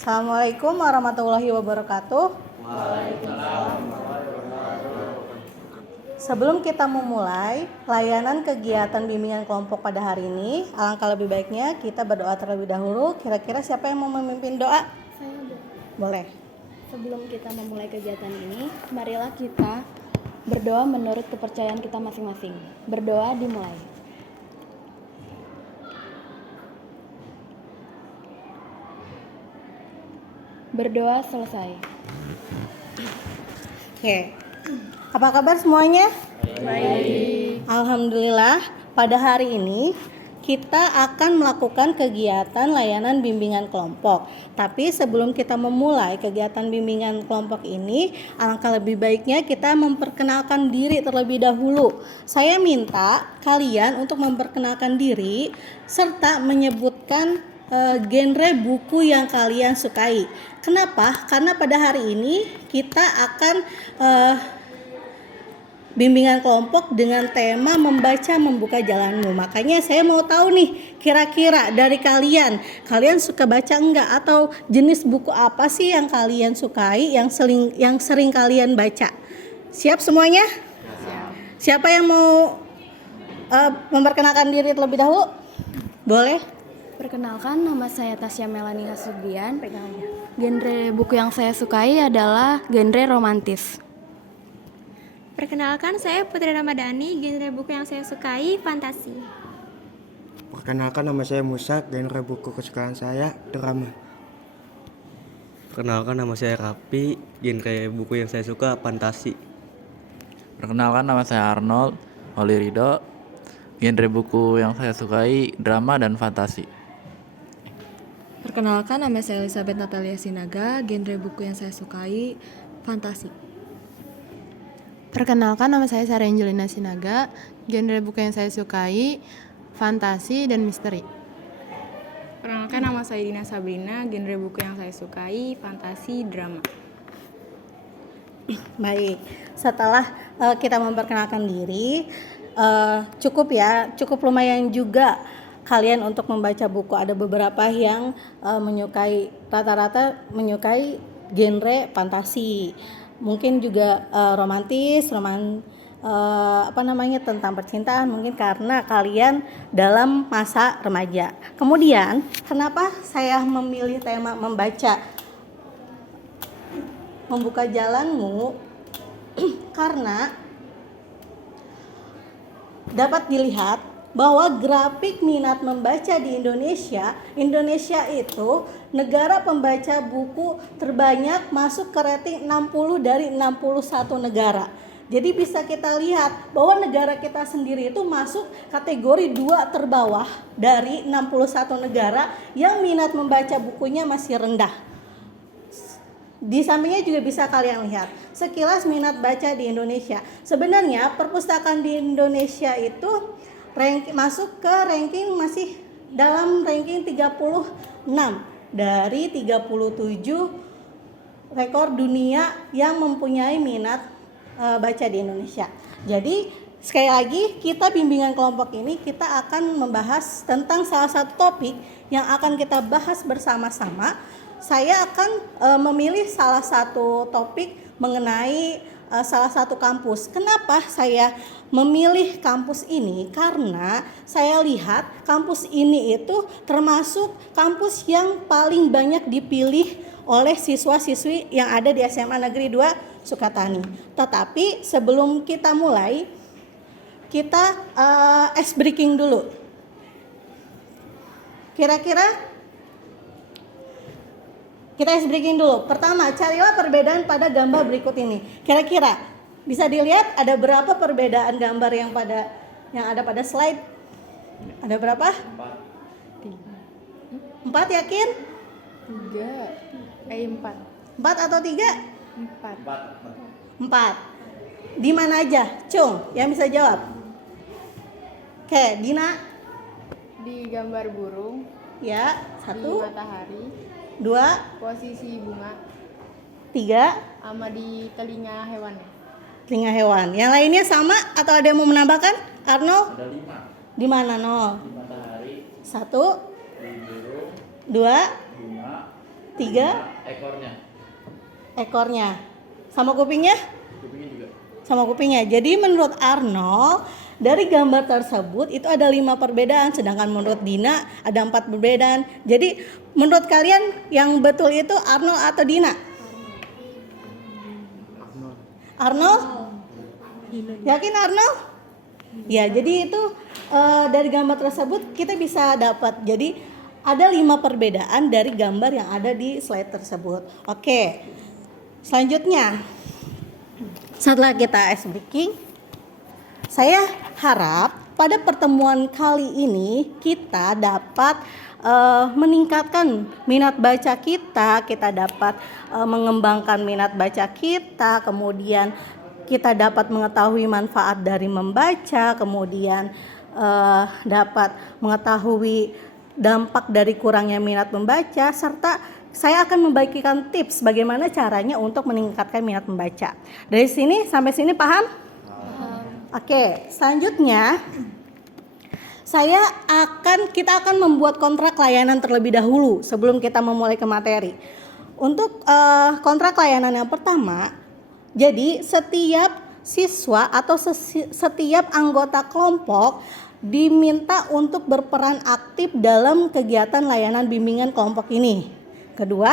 Assalamualaikum warahmatullahi wabarakatuh. Sebelum kita memulai layanan kegiatan bimbingan kelompok pada hari ini, alangkah lebih baiknya kita berdoa terlebih dahulu. Kira-kira siapa yang mau memimpin doa? Saya Boleh. Sebelum kita memulai kegiatan ini, marilah kita berdoa menurut kepercayaan kita masing-masing. Berdoa dimulai. Berdoa selesai. Oke. Apa kabar semuanya? Baik. Alhamdulillah, pada hari ini kita akan melakukan kegiatan layanan bimbingan kelompok. Tapi sebelum kita memulai kegiatan bimbingan kelompok ini, alangkah lebih baiknya kita memperkenalkan diri terlebih dahulu. Saya minta kalian untuk memperkenalkan diri serta menyebutkan genre buku yang kalian sukai. Kenapa? Karena pada hari ini kita akan bimbingan kelompok dengan tema membaca membuka jalanmu. Makanya saya mau tahu nih, kira-kira dari kalian suka baca enggak, atau jenis buku apa sih yang kalian sukai, yang sering kalian baca? Siap semuanya? Siapa yang mau memperkenalkan diri terlebih dahulu? Boleh? Perkenalkan, nama saya Tasya Melani Hasubian. Genre buku yang saya sukai adalah genre romantis. Perkenalkan, saya Putri Ramadhani, genre buku yang saya sukai fantasi. Perkenalkan, nama saya Musa, genre buku kesukaan saya drama. Perkenalkan, nama saya Rapi, genre buku yang saya suka fantasi. Perkenalkan, nama saya Arnold Holirido, genre buku yang saya sukai drama dan fantasi. Perkenalkan, nama saya Elizabeth Natalia Sinaga, genre buku yang saya sukai fantasi. Perkenalkan, nama saya Sarah Angelina Sinaga, genre buku yang saya sukai fantasi dan misteri. Perkenalkan, nama saya Dina Sabrina, genre buku yang saya sukai fantasi drama. Baik, setelah kita memperkenalkan diri, cukup lumayan juga kalian untuk membaca buku. Ada beberapa yang rata-rata menyukai genre fantasi, mungkin juga romantis, tentang percintaan, mungkin karena kalian dalam masa remaja. Kemudian, kenapa saya memilih tema membuka jalanmu? Karena dapat dilihat bahwa grafik minat membaca di Indonesia itu negara pembaca buku terbanyak, masuk ke rating 60 dari 61 negara. Jadi bisa kita lihat bahwa negara kita sendiri itu masuk kategori 2 terbawah dari 61 negara yang minat membaca bukunya masih rendah. Di sampingnya juga bisa kalian lihat sekilas minat baca di Indonesia. Sebenarnya perpustakaan di Indonesia itu masuk ke ranking, masih dalam ranking 36 dari 37 rekor dunia yang mempunyai minat baca di Indonesia. Jadi sekali lagi, kita bimbingan kelompok ini kita akan membahas tentang salah satu topik yang akan kita bahas bersama-sama. Saya akan memilih salah satu topik mengenai salah satu kampus. Kenapa saya memilih kampus ini? Karena saya lihat kampus ini itu termasuk kampus yang paling banyak dipilih oleh siswa-siswi yang ada di SMA Negeri 2 Sukatani. Tetapi sebelum kita mulai, kita ice breaking dulu. Kita ice breaking dulu. Pertama, carilah perbedaan pada gambar berikut ini. Kira-kira bisa dilihat ada berapa perbedaan gambar yang ada pada slide? Ada berapa? 4 yakin? 4. 4 atau 3? 4. Di mana aja? Cung, yang bisa jawab. Oke, Dina. Di gambar burung. Ya, 1. Di matahari. 2. Posisi bunga. 3. Sama di telinga hewan. Telinga hewan. Yang lainnya sama atau ada yang mau menambahkan? Arnold? Ada 5. Di mana, Nol? Di matahari. 1. Di burung. 2. Bunga. 3 Ekornya. ekornya. Sama kupingnya? Kupingnya juga. Sama kupingnya. Jadi menurut Arnold, dari gambar tersebut itu ada 5 perbedaan, sedangkan menurut Dina ada 4 perbedaan. Jadi menurut kalian yang betul itu Arnold atau Dina? Arnold? Yakin Arnold? Ya, jadi itu dari gambar tersebut kita bisa dapat. Jadi ada 5 perbedaan dari gambar yang ada di slide tersebut. Oke. Selanjutnya, setelah kita ice breaking, saya harap pada pertemuan kali ini kita dapat meningkatkan minat baca kita dapat mengembangkan minat baca kita, kemudian kita dapat mengetahui manfaat dari membaca, kemudian dapat mengetahui dampak dari kurangnya minat membaca, serta saya akan membagikan tips bagaimana caranya untuk meningkatkan minat membaca. Dari sini sampai sini paham? Oke, selanjutnya kita akan membuat kontrak layanan terlebih dahulu sebelum kita memulai ke materi. Untuk kontrak layanan yang pertama, jadi setiap siswa atau setiap anggota kelompok diminta untuk berperan aktif dalam kegiatan layanan bimbingan kelompok ini. Kedua,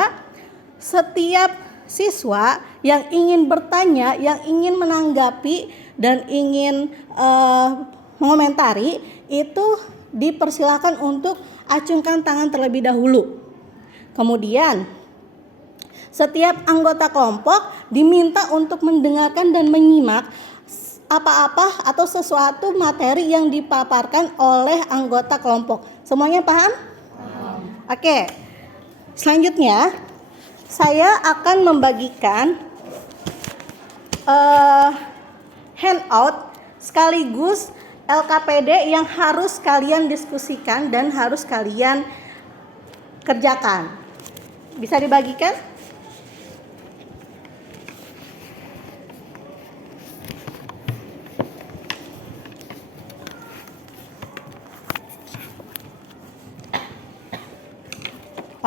setiap siswa yang ingin bertanya, yang ingin menanggapi dan ingin mengomentari itu dipersilakan untuk acungkan tangan terlebih dahulu. Kemudian setiap anggota kelompok diminta untuk mendengarkan dan menyimak apa-apa atau sesuatu materi yang dipaparkan oleh anggota kelompok. Semuanya paham? Oke. Selanjutnya saya akan membagikan handout sekaligus LKPD yang harus kalian diskusikan dan harus kalian kerjakan. Bisa dibagikan?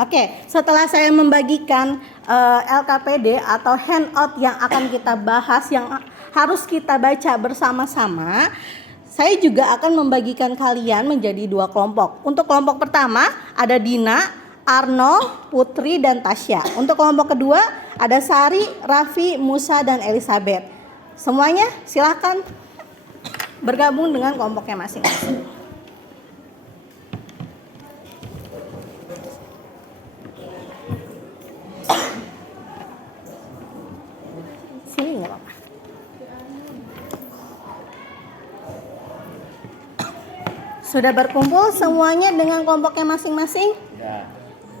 Oke, setelah saya membagikan LKPD atau handout yang akan kita bahas, yang harus kita baca bersama-sama, saya juga akan membagikan kalian menjadi 2 kelompok. Untuk kelompok pertama ada Dina, Arnold, Putri, dan Tasya. Untuk kelompok kedua ada Sari, Raffi, Musa, dan Elizabeth. Semuanya silakan bergabung dengan kelompoknya masing-masing. Sini nggak apa-apa. Sudah berkumpul semuanya dengan kelompoknya masing-masing? Ya.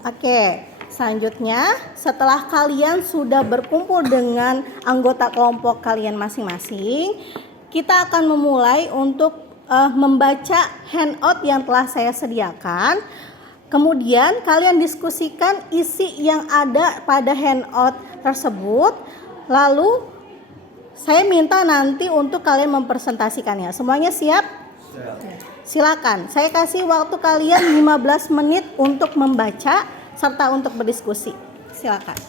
Oke, selanjutnya setelah kalian sudah berkumpul dengan anggota kelompok kalian masing-masing, kita akan memulai untuk membaca handout yang telah saya sediakan. Kemudian kalian diskusikan isi yang ada pada handout tersebut. Lalu saya minta nanti untuk kalian mempresentasikannya. Semuanya siap? Siap. Silakan, saya kasih waktu kalian 15 menit untuk membaca serta untuk berdiskusi. Silakan.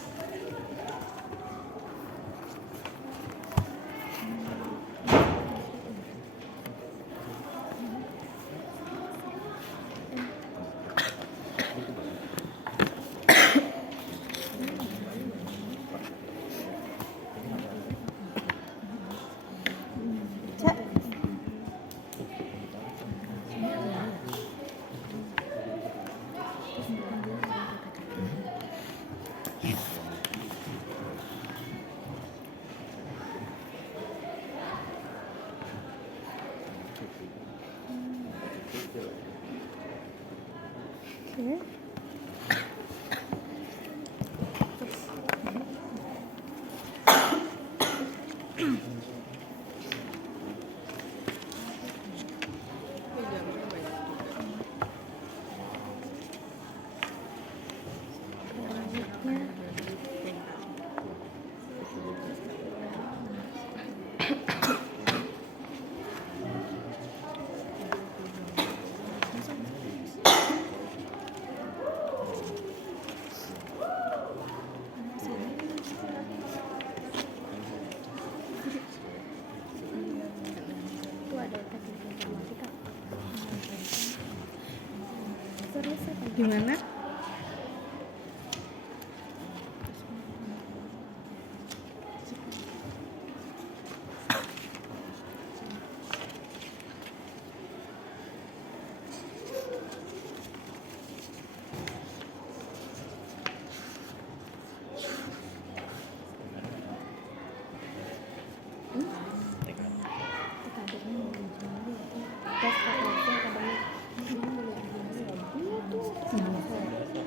Gimana?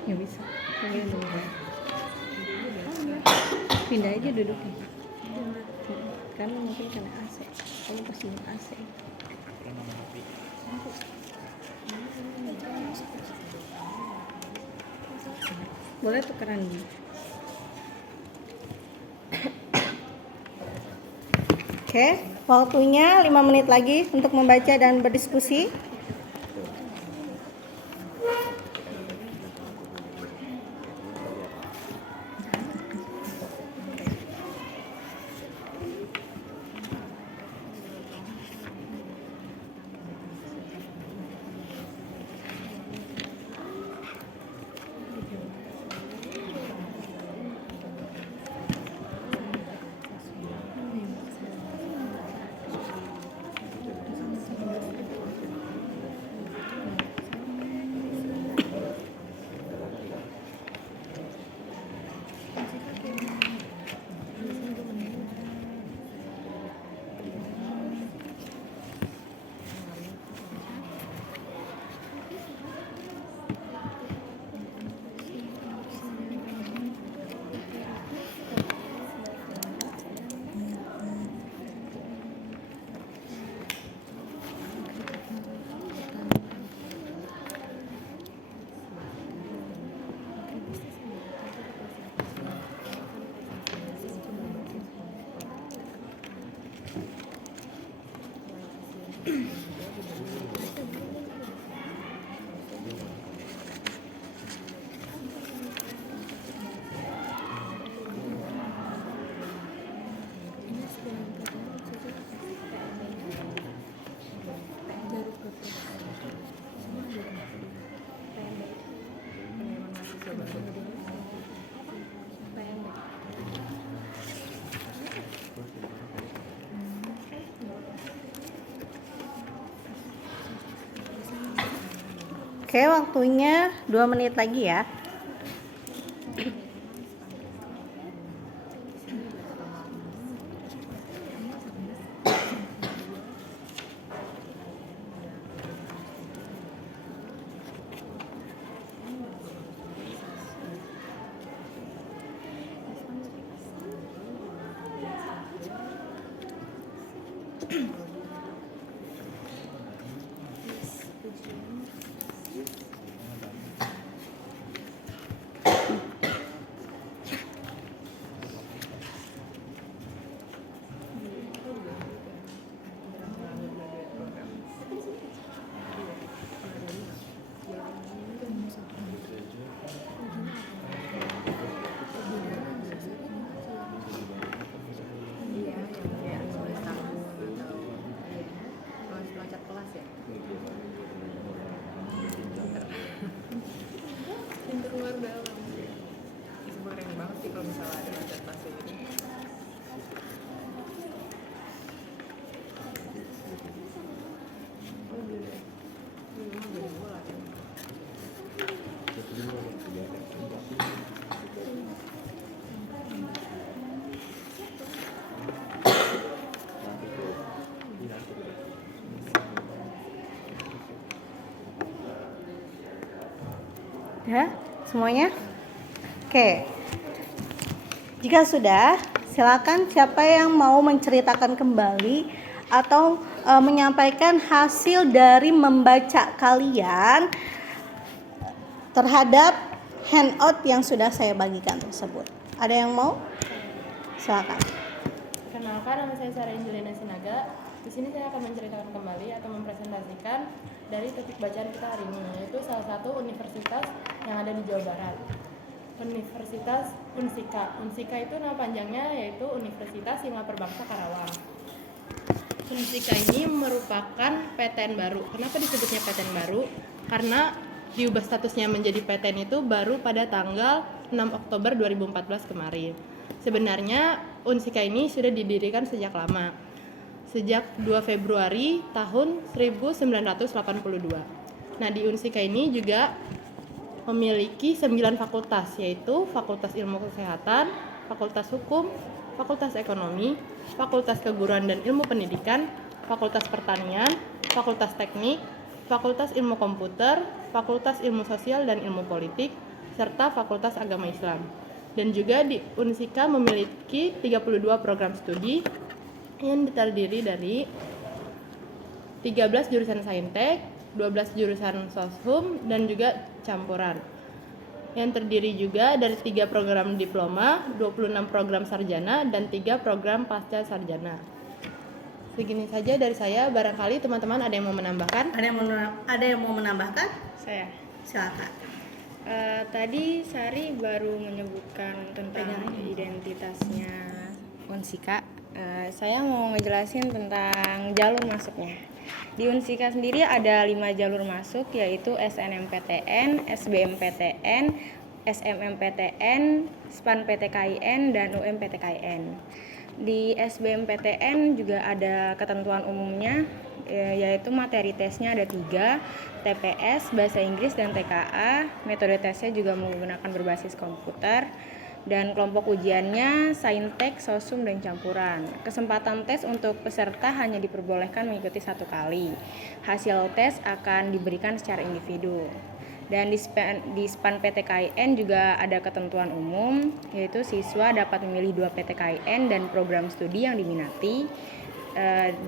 Ya bisa. Pindah aja duduknya. Kan mungkin kena AC. Kamu pasti AC. Boleh tukeran nih. Oke, waktunya 5 menit lagi untuk membaca dan berdiskusi. Oke, waktunya 2 menit lagi ya. Ya, semuanya? Oke. Jika sudah, silakan siapa yang mau menceritakan kembali atau menyampaikan hasil dari membaca kalian terhadap handout yang sudah saya bagikan tersebut. Ada yang mau? Silakan. Perkenalkan, nama saya Sarah Angelina Sinaga. Di sini saya akan menceritakan kembali atau mempresentasikan dari topik bacaan kita hari ini, yaitu salah satu universitas yang ada di Jawa Barat. Universitas Unsika. Unsika itu nama panjangnya yaitu Universitas Sima Perbangsa Karawang. Unsika ini merupakan PTN baru. Kenapa disebutnya PTN baru? Karena diubah statusnya menjadi PTN itu baru pada tanggal 6 Oktober 2014 kemarin. Sebenarnya Unsika ini sudah didirikan sejak lama, sejak 2 Februari tahun 1982. Nah, di Unsika ini juga memiliki 9 fakultas, yaitu Fakultas Ilmu Kesehatan, Fakultas Hukum, Fakultas Ekonomi, Fakultas Keguruan dan Ilmu Pendidikan, Fakultas Pertanian, Fakultas Teknik, Fakultas Ilmu Komputer, Fakultas Ilmu Sosial dan Ilmu Politik, serta Fakultas Agama Islam. Dan juga di Unsika memiliki 32 program studi yang terdiri dari 13 jurusan Saintek, 12 jurusan Soshum, dan juga campuran. Yang terdiri juga dari 3 program diploma, 26 program sarjana, dan 3 program pasca sarjana. Segini saja dari saya, barangkali teman-teman ada yang mau menambahkan? Ada yang mau menambahkan? Saya. Silakan. Tadi Sari baru menyebutkan tentang identitasnya Unsika. Saya mau ngejelasin tentang jalur masuknya. Di Unsika sendiri ada 5 jalur masuk, yaitu SNMPTN, SBMPTN, SMMPTN, SPAN-PTKIN, dan UM-PTKIN. Di SBMPTN juga ada ketentuan umumnya, yaitu materi tesnya ada 3, TPS, Bahasa Inggris, dan TKA. Metode tesnya juga menggunakan berbasis komputer. Dan kelompok ujiannya Saintek, Sosum, dan campuran. Kesempatan tes untuk peserta hanya diperbolehkan mengikuti 1 kali. Hasil tes akan diberikan secara individu. Dan di SPAN PTKIN juga ada ketentuan umum, yaitu siswa dapat memilih 2 PTKIN dan program studi yang diminati.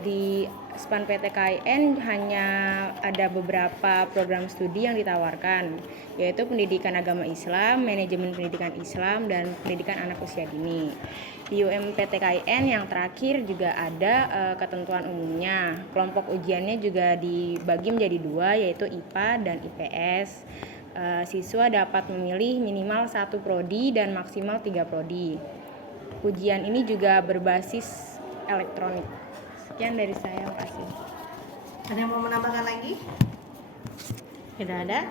Di SPAN PTKIN hanya ada beberapa program studi yang ditawarkan, yaitu pendidikan agama Islam, manajemen pendidikan Islam, dan pendidikan anak usia dini. Di UM PTKIN yang terakhir juga ada ketentuan umumnya. Kelompok ujiannya juga dibagi menjadi 2, yaitu IPA dan IPS. Siswa dapat memilih minimal 1 prodi dan maksimal 3 prodi. Ujian ini juga berbasis elektronik. Sekian dari saya, makasih. Ada yang mau menambahkan lagi? Tidak ada.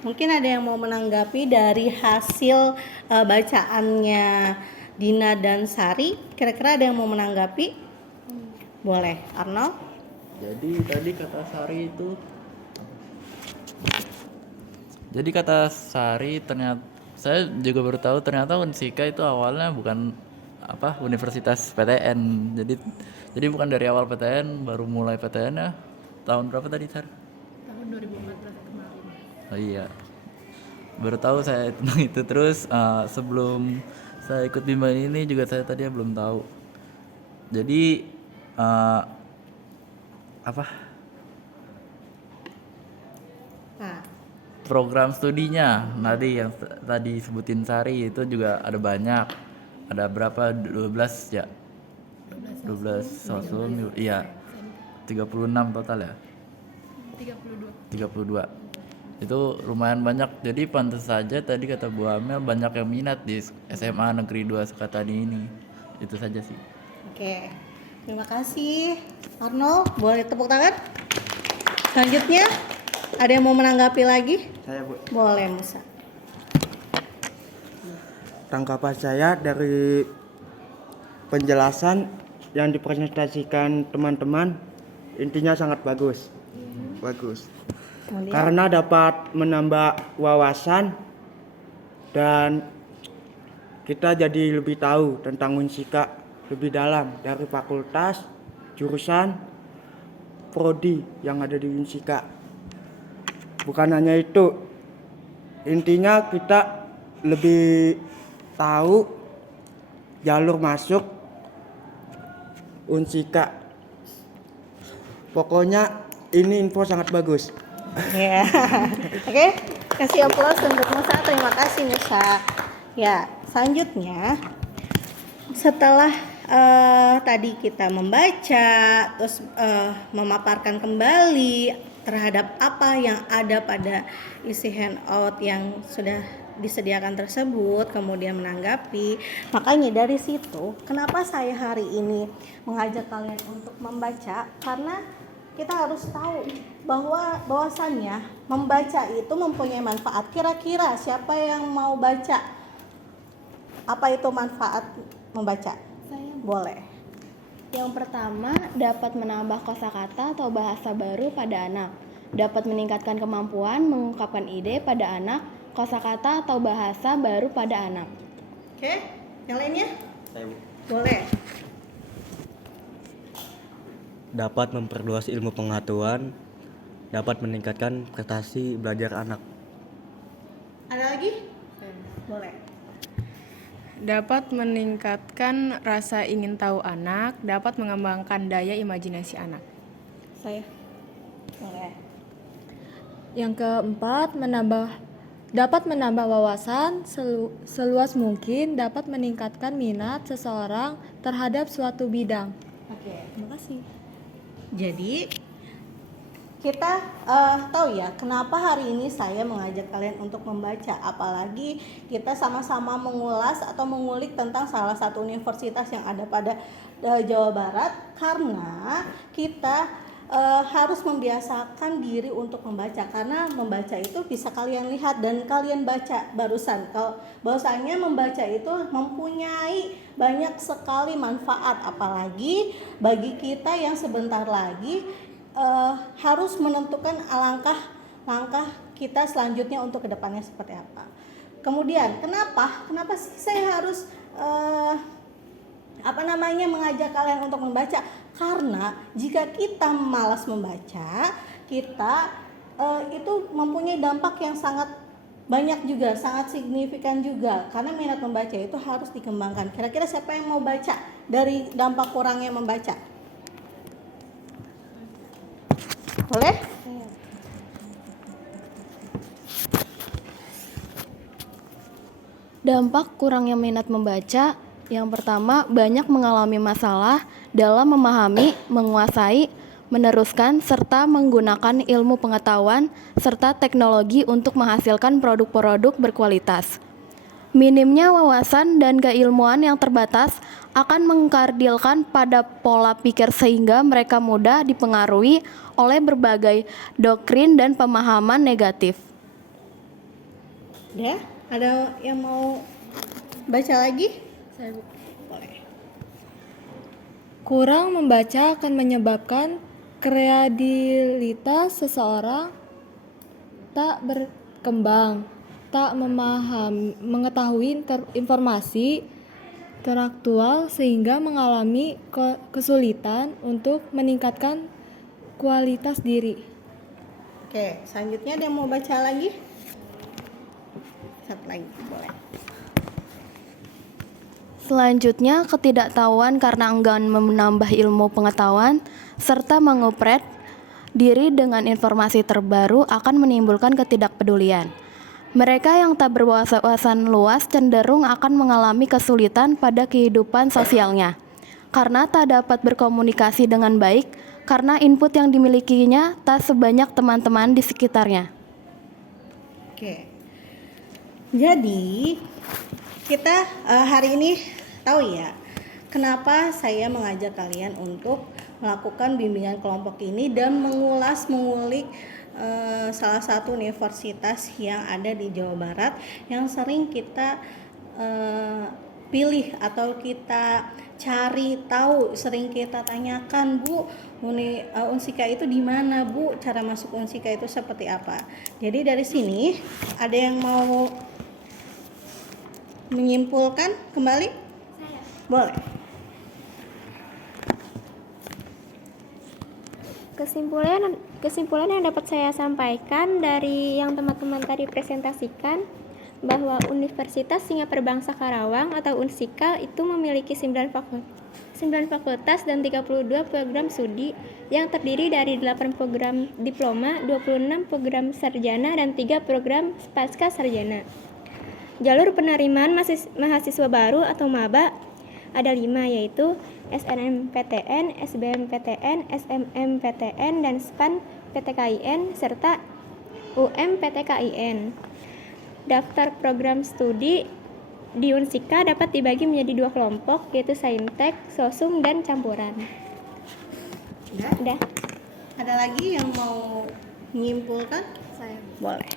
Mungkin ada yang mau menanggapi dari hasil bacaannya Dina dan Sari. Kira-kira ada yang mau menanggapi? Boleh, Arnold? Jadi tadi kata Sari ternyata saya juga baru tahu ternyata Unsika itu awalnya bukan universitas PTN. Jadi bukan dari awal PTN, baru mulai PTN ya. Tahun berapa tadi, Sar? Tahun 2014 kemarin. Oh iya. Baru tahu saya tentang itu. Terus sebelum saya ikut bimbel ini juga saya tadi belum tahu. Jadi program studinya tadi yang tadi sebutin Sari itu juga ada banyak. Ada berapa? 12 ya? 12 Sosum, iya. 36 total ya? 32. Itu lumayan banyak. Jadi pantas saja tadi kata Bu Amel banyak yang minat di SMA Negeri 2 Sukatani ini. Itu saja sih. Oke. Terima kasih. Arnold, boleh tepuk tangan? Selanjutnya, ada yang mau menanggapi lagi? Saya, Bu. Boleh, Musa. Tanggapan saya dari penjelasan yang dipresentasikan teman-teman intinya sangat bagus. Kemudian, Karena dapat menambah wawasan dan kita jadi lebih tahu tentang Unsika lebih dalam dari fakultas, jurusan, prodi yang ada di Unsika. Bukan hanya itu, intinya kita lebih tahu jalur masuk Unsika. Pokoknya ini info sangat bagus. ya. Oke, kasih aplaus untuk Musa. Terima kasih, Musa. Ya, selanjutnya setelah tadi kita membaca, terus memaparkan kembali terhadap apa yang ada pada isi handout yang sudah disediakan tersebut, kemudian menanggapi. Makanya dari situ, kenapa saya hari ini mengajak kalian untuk membaca? Karena kita harus tahu bahwasannya membaca itu mempunyai manfaat. Kira-kira siapa yang mau baca? Apa itu manfaat membaca? Saya. Boleh. Yang pertama, dapat menambah kosakata atau bahasa baru pada anak. Dapat meningkatkan kemampuan mengungkapkan ide pada anak, kosakata atau bahasa baru pada anak. Oke, yang lainnya? Saya Boleh. dapat memperluas ilmu pengetahuan, dapat meningkatkan prestasi belajar anak. Ada lagi? Boleh. Dapat meningkatkan rasa ingin tahu anak, dapat mengembangkan daya imajinasi anak. Saya. Boleh. Yang keempat, dapat menambah wawasan seluas mungkin, dapat meningkatkan minat seseorang terhadap suatu bidang. Oke. Terima kasih. Jadi kita tahu ya kenapa hari ini saya mengajak kalian untuk membaca, apalagi kita sama-sama mengulas atau mengulik tentang salah satu universitas yang ada pada Jawa Barat, karena kita harus membiasakan diri untuk membaca, karena membaca itu bisa kalian lihat dan kalian baca barusan kalau bahwasanya membaca itu mempunyai banyak sekali manfaat, apalagi bagi kita yang sebentar lagi harus menentukan langkah kita selanjutnya untuk kedepannya seperti apa. Kemudian kenapa sih saya harus mengajak kalian untuk membaca? Karena jika kita malas membaca, kita itu mempunyai dampak yang sangat banyak juga, sangat signifikan juga, karena minat membaca itu harus dikembangkan. Kira-kira siapa yang mau baca dari dampak kurangnya membaca? Boleh? Dampak kurangnya minat membaca, yang pertama, banyak mengalami masalah dalam memahami, menguasai, meneruskan, serta menggunakan ilmu pengetahuan serta teknologi untuk menghasilkan produk-produk berkualitas. Minimnya wawasan dan keilmuan yang terbatas akan mengkardilkan pada pola pikir sehingga mereka mudah dipengaruhi oleh berbagai doktrin dan pemahaman negatif. Ya, ada yang mau baca lagi? Saya Boleh. Kurang membaca akan menyebabkan kredibilitas seseorang tak berkembang, tak mengetahui informasi teraktual sehingga mengalami kesulitan untuk meningkatkan kualitas diri. Oke, selanjutnya ada yang mau baca lagi? Satu lagi, boleh. Selanjutnya, ketidaktahuan karena enggan menambah ilmu pengetahuan serta mengupgrade diri dengan informasi terbaru akan menimbulkan ketidakpedulian. Mereka yang tak berwawasan luas cenderung akan mengalami kesulitan pada kehidupan sosialnya karena tak dapat berkomunikasi dengan baik karena input yang dimilikinya tak sebanyak teman-teman di sekitarnya. Oke. Jadi kita hari ini tahu ya kenapa saya mengajak kalian untuk melakukan bimbingan kelompok ini dan mengulik salah satu universitas yang ada di Jawa Barat yang sering kita pilih atau kita cari tahu, sering kita tanyakan, Bu, Unsika itu di mana, Bu? Cara masuk Unsika itu seperti apa? Jadi dari sini ada yang mau menyimpulkan kembali? Saya. Boleh. Kesimpulan yang dapat saya sampaikan dari yang teman-teman tadi presentasikan, bahwa Universitas Singapura Bangsa Karawang atau Unsika itu memiliki 9 fakultas dan 32 program studi yang terdiri dari 8 program diploma, 26 program sarjana, dan 3 program pasca sarjana. Jalur penerimaan mahasiswa baru atau maba ada 5, yaitu SNMPTN, SBMPTN, SMMPTN, dan SPAN PTKIN, serta UM-PTKIN. Daftar program studi di Unsika dapat dibagi menjadi 2 kelompok, yaitu Saintek, Sosum, dan Campuran. Udah. Ada lagi yang mau menyimpulkan? Saya. Boleh.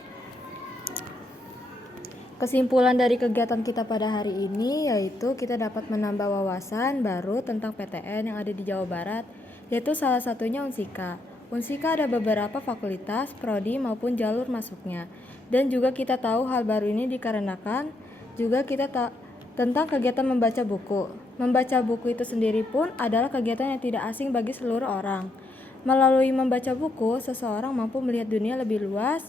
Kesimpulan dari kegiatan kita pada hari ini yaitu kita dapat menambah wawasan baru tentang PTN yang ada di Jawa Barat, yaitu salah satunya Unsika. Unsika ada beberapa fakultas, prodi maupun jalur masuknya. Dan juga kita tahu hal baru ini dikarenakan juga kita tentang kegiatan membaca buku. Membaca buku itu sendiri pun adalah kegiatan yang tidak asing bagi seluruh orang. Melalui membaca buku, seseorang mampu melihat dunia lebih luas,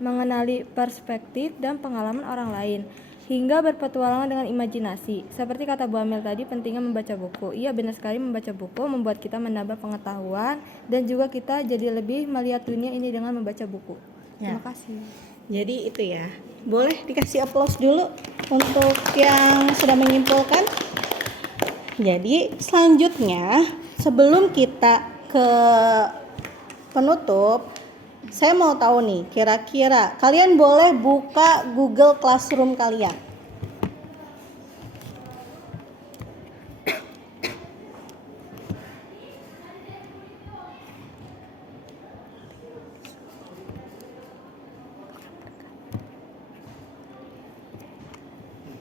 mengenali perspektif dan pengalaman orang lain, hingga berpetualangan dengan imajinasi. Seperti kata Bu Amel tadi, pentingnya membaca buku. Iya, benar sekali, membaca buku membuat kita menambah pengetahuan dan juga kita jadi lebih melihat dunia ini dengan membaca buku. Ya. Terima kasih. Jadi itu ya. Boleh dikasih aplaus dulu untuk yang sudah menyimpulkan. Jadi selanjutnya sebelum kita ke penutup, saya mau tahu nih, kira-kira kalian boleh buka Google Classroom kalian.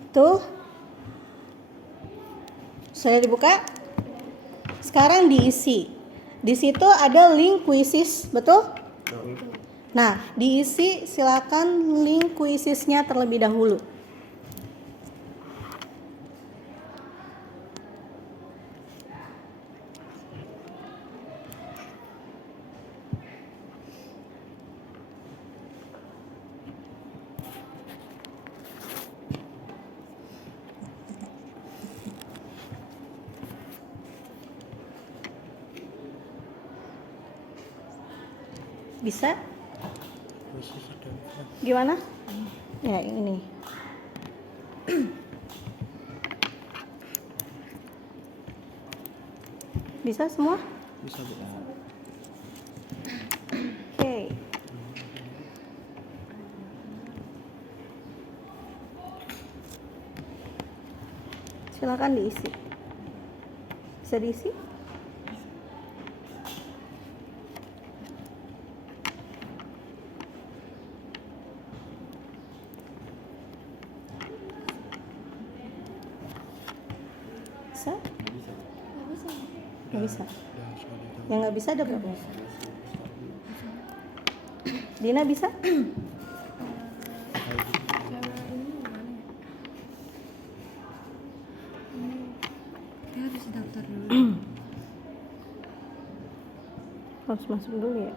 Tuh, sudah dibuka? Sekarang diisi. Di situ ada link kuisis, betul? Nah, diisi silakan link kuisisnya terlebih dahulu. Bisa? Gimana? Ya, ini. Bisa semua? Bisa, Bu. Oke. Silakan diisi. Bisa diisi? Bisa? Nggak bisa. Yang nggak bisa ada berapa? Dina bisa? Dia harus daftar dulu. Harus masuk dulu ya.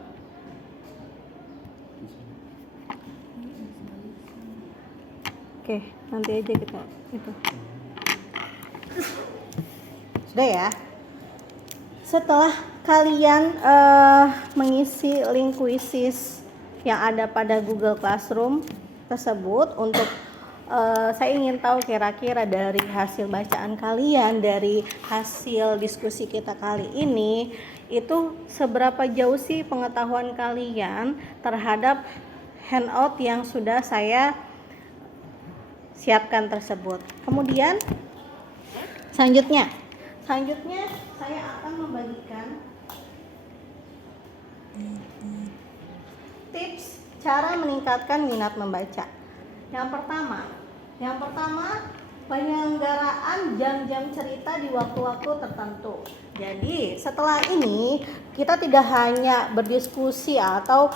Oke, nanti aja kita itu. Sudah ya. Setelah kalian mengisi link kuisis yang ada pada Google Classroom tersebut, untuk saya ingin tahu kira-kira dari hasil bacaan kalian, dari hasil diskusi kita kali ini, itu seberapa jauh sih pengetahuan kalian terhadap handout yang sudah saya siapkan tersebut. Kemudian selanjutnya saya akan membagikan tips cara meningkatkan minat membaca. Yang pertama, penyelenggaraan jam-jam cerita di waktu-waktu tertentu. Jadi setelah ini kita tidak hanya berdiskusi atau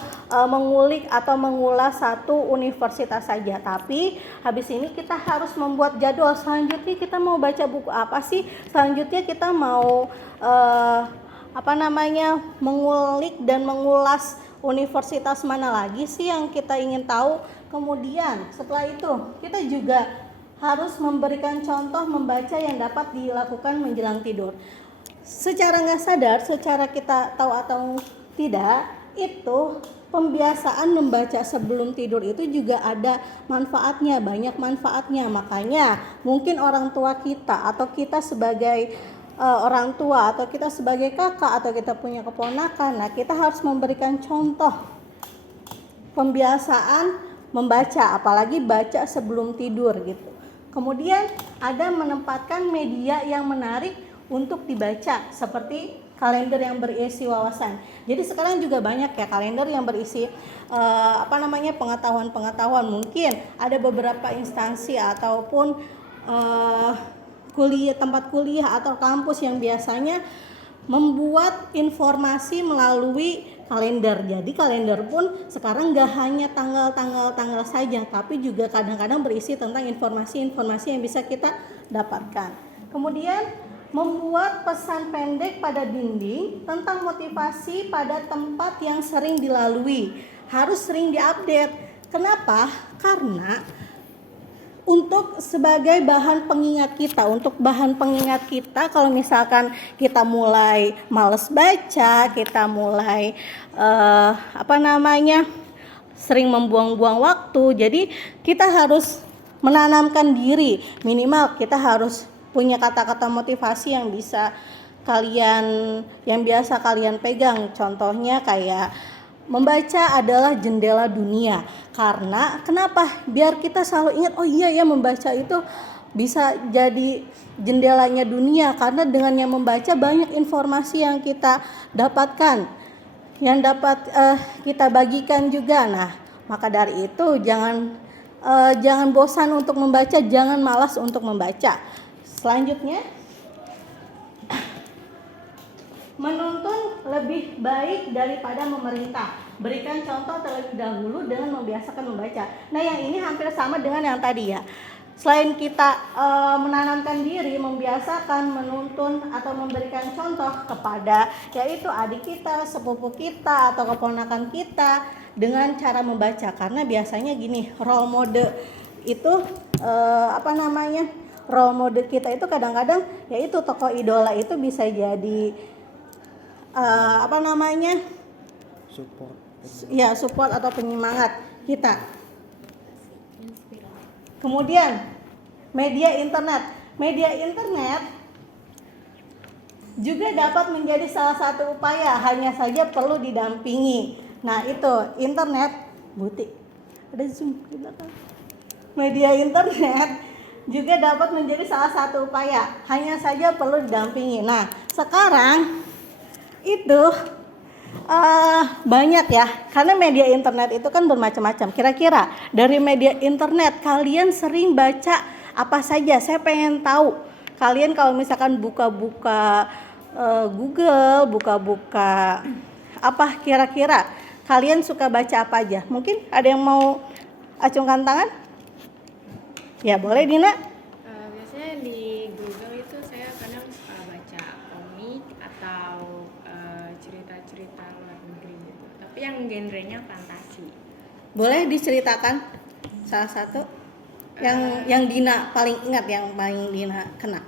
mengulik atau mengulas satu universitas saja, tapi habis ini kita harus membuat jadwal. Selanjutnya kita mau baca buku apa sih? Selanjutnya kita mau mengulik dan mengulas universitas mana lagi sih yang kita ingin tahu. Kemudian setelah itu kita juga harus memberikan contoh membaca yang dapat dilakukan menjelang tidur. Secara nggak sadar, secara kita tahu atau tidak, itu pembiasaan membaca sebelum tidur itu juga ada manfaatnya, banyak manfaatnya. Makanya mungkin orang tua kita atau kita sebagai orang tua atau kita sebagai kakak atau kita punya keponakan, nah kita harus memberikan contoh pembiasaan membaca, apalagi baca sebelum tidur gitu. Kemudian ada menempatkan media yang menarik untuk dibaca seperti kalender yang berisi wawasan. Jadi sekarang juga banyak ya kalender yang berisi pengetahuan-pengetahuan. Mungkin ada beberapa instansi ataupun tempat kuliah atau kampus yang biasanya membuat informasi melalui kalender. Jadi kalender pun sekarang gak hanya tanggal saja, tapi juga kadang-kadang berisi tentang informasi-informasi yang bisa kita dapatkan. Kemudian membuat pesan pendek pada dinding tentang motivasi pada tempat yang sering dilalui. Harus sering diupdate. Kenapa? Karena sebagai bahan pengingat kita, kalau misalkan kita mulai males baca, kita mulai sering membuang-buang waktu. Jadi kita harus menanamkan diri, minimal kita harus punya kata-kata motivasi yang biasa kalian pegang. Contohnya kayak membaca adalah jendela dunia. Karena kenapa? Biar kita selalu ingat, oh iya ya, membaca itu bisa jadi jendelanya dunia, karena dengannya membaca banyak informasi yang kita dapatkan, yang dapat kita bagikan juga. Nah, maka dari itu jangan bosan untuk membaca, jangan malas untuk membaca. Selanjutnya, menuntun lebih baik daripada memerintah. Berikan contoh terlebih dahulu dengan membiasakan membaca. Nah, yang ini hampir sama dengan yang tadi ya. Selain kita menanamkan diri, membiasakan, menuntun atau memberikan contoh kepada yaitu adik kita, sepupu kita atau keponakan kita dengan cara membaca. Karena biasanya gini, role model itu role model kita itu kadang-kadang yaitu tokoh idola itu bisa jadi support atau penyemangat kita. Kemudian media internet juga dapat menjadi salah satu upaya, hanya saja perlu didampingi. Nah, itu internet butik ada Zoom di belakang. Media internet juga dapat menjadi salah satu upaya, hanya saja perlu didampingi. Nah, sekarang itu banyak ya, karena media internet itu kan bermacam-macam. Kira-kira dari media internet kalian sering baca apa saja? Saya pengen tahu. Kalian kalau misalkan buka-buka Google, buka-buka apa kira-kira kalian suka baca apa aja? Mungkin ada yang mau acungkan tangan? Ya, boleh Dina. Biasanya di Google itu saya kadang baca komik atau cerita-cerita luar negeri gitu. Tapi yang genrenya fantasi. Boleh diceritakan salah satu yang Dina paling ingat, yang paling Dina kena?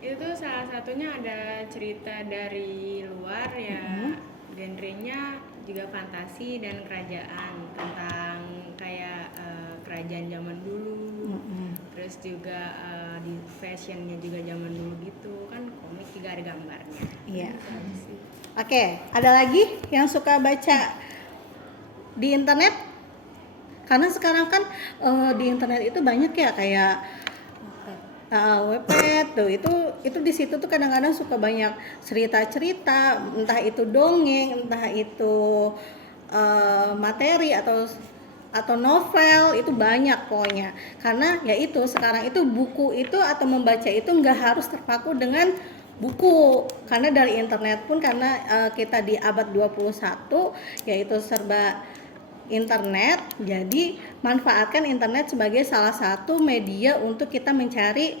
Itu salah satunya ada cerita dari luar ya, genrenya juga fantasi dan kerajaan, tentang kayak kerajaan zaman dulu. Terus juga di fashionnya juga zaman dulu gitu kan, komik juga ada gambarnya. Iya. Oke, ada lagi yang suka baca di internet? Karena sekarang kan di internet itu banyak ya, kayak Wattpad tuh, itu di situ tuh kadang-kadang suka banyak cerita-cerita, entah itu dongeng, entah itu materi atau novel, itu banyak pokoknya. Karena ya itu sekarang itu buku itu atau membaca itu nggak harus terpaku dengan buku, karena dari internet pun, karena kita di abad 21 yaitu serba internet, jadi manfaatkan internet sebagai salah satu media untuk kita mencari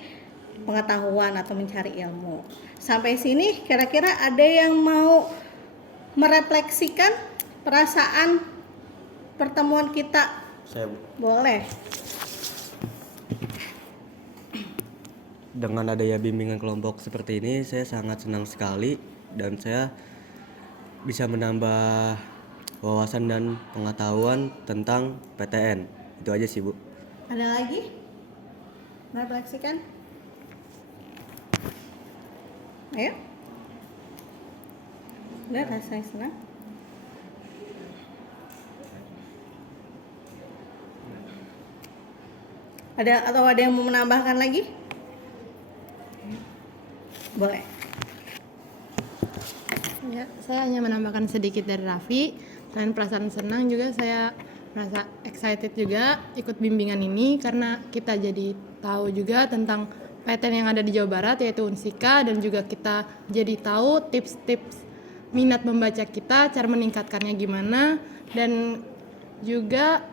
pengetahuan atau mencari ilmu. Sampai sini kira-kira ada yang mau merefleksikan perasaan pertemuan kita? Saya, Bu. Boleh. Dengan adanya bimbingan kelompok seperti ini, saya sangat senang sekali dan saya bisa menambah wawasan dan pengetahuan tentang PTN. Itu aja sih, Bu. Ada lagi? Merefleksikan? Ayo. Udah, rasanya senang. Ada yang mau menambahkan lagi? Boleh. Saya hanya menambahkan sedikit dari Raffi. Selain perasaan senang juga saya merasa excited juga ikut bimbingan ini karena kita jadi tahu juga tentang PTN yang ada di Jawa Barat yaitu Unsika, dan juga kita jadi tahu tips-tips minat membaca kita, cara meningkatkannya gimana, dan juga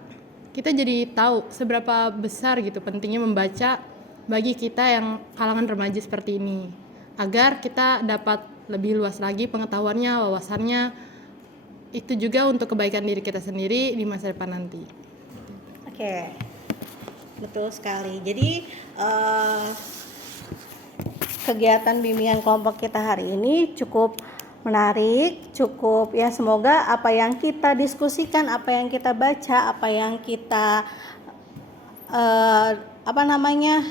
kita jadi tahu seberapa besar gitu pentingnya membaca bagi kita yang kalangan remaja seperti ini, agar kita dapat lebih luas lagi pengetahuannya, wawasannya, itu juga untuk kebaikan diri kita sendiri di masa depan nanti. Oke, betul sekali. Jadi kegiatan bimbingan kelompok kita hari ini cukup menarik, cukup ya, semoga apa yang kita diskusikan, apa yang kita baca, apa yang kita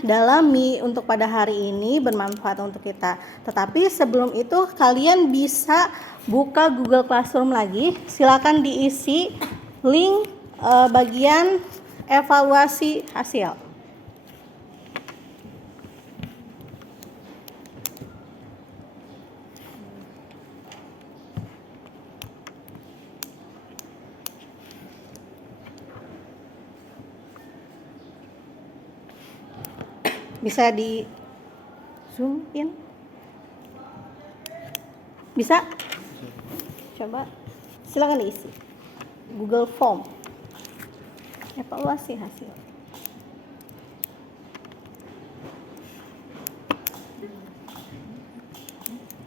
dalami untuk pada hari ini bermanfaat untuk kita. Tetapi sebelum itu kalian bisa buka Google Classroom lagi. Silakan diisi link bagian evaluasi hasil. Bisa di zoom in? Bisa? Coba silakan diisi Google Form evaluasi hasil.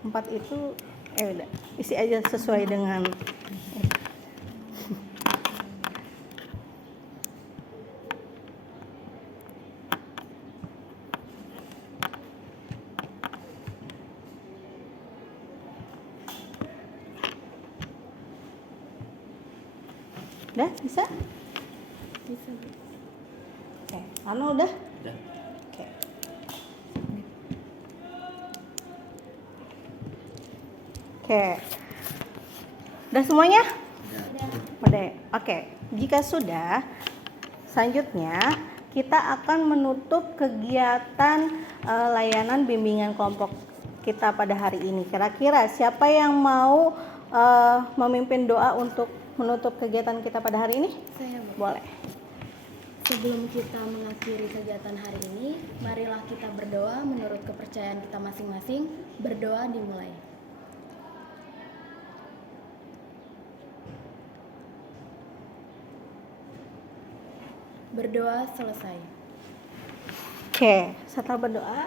Empat itu udah isi aja sesuai dengan udah bisa? Bisa. Oke, Anu udah? Udah. Oke. Oke. Udah semuanya? Udah. Oke. Jika sudah, selanjutnya kita akan menutup kegiatan layanan bimbingan kelompok kita pada hari ini. Kira-kira siapa yang mau memimpin doa untuk menutup kegiatan kita pada hari ini? Saya Boleh. Sebelum kita mengakhiri kegiatan hari ini, marilah kita berdoa menurut kepercayaan kita masing-masing. Berdoa dimulai. Berdoa selesai. Oke, setelah berdoa,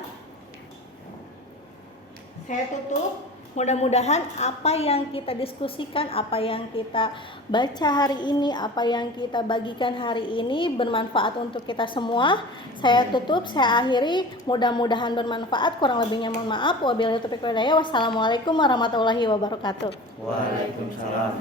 saya tutup. Mudah-mudahan apa yang kita diskusikan, apa yang kita baca hari ini, apa yang kita bagikan hari ini bermanfaat untuk kita semua. Saya tutup, saya akhiri. Mudah-mudahan bermanfaat. Kurang lebihnya mohon maaf. Wabillahi taufiq wal hidayah. Wassalamualaikum warahmatullahi wabarakatuh. Waalaikumsalam.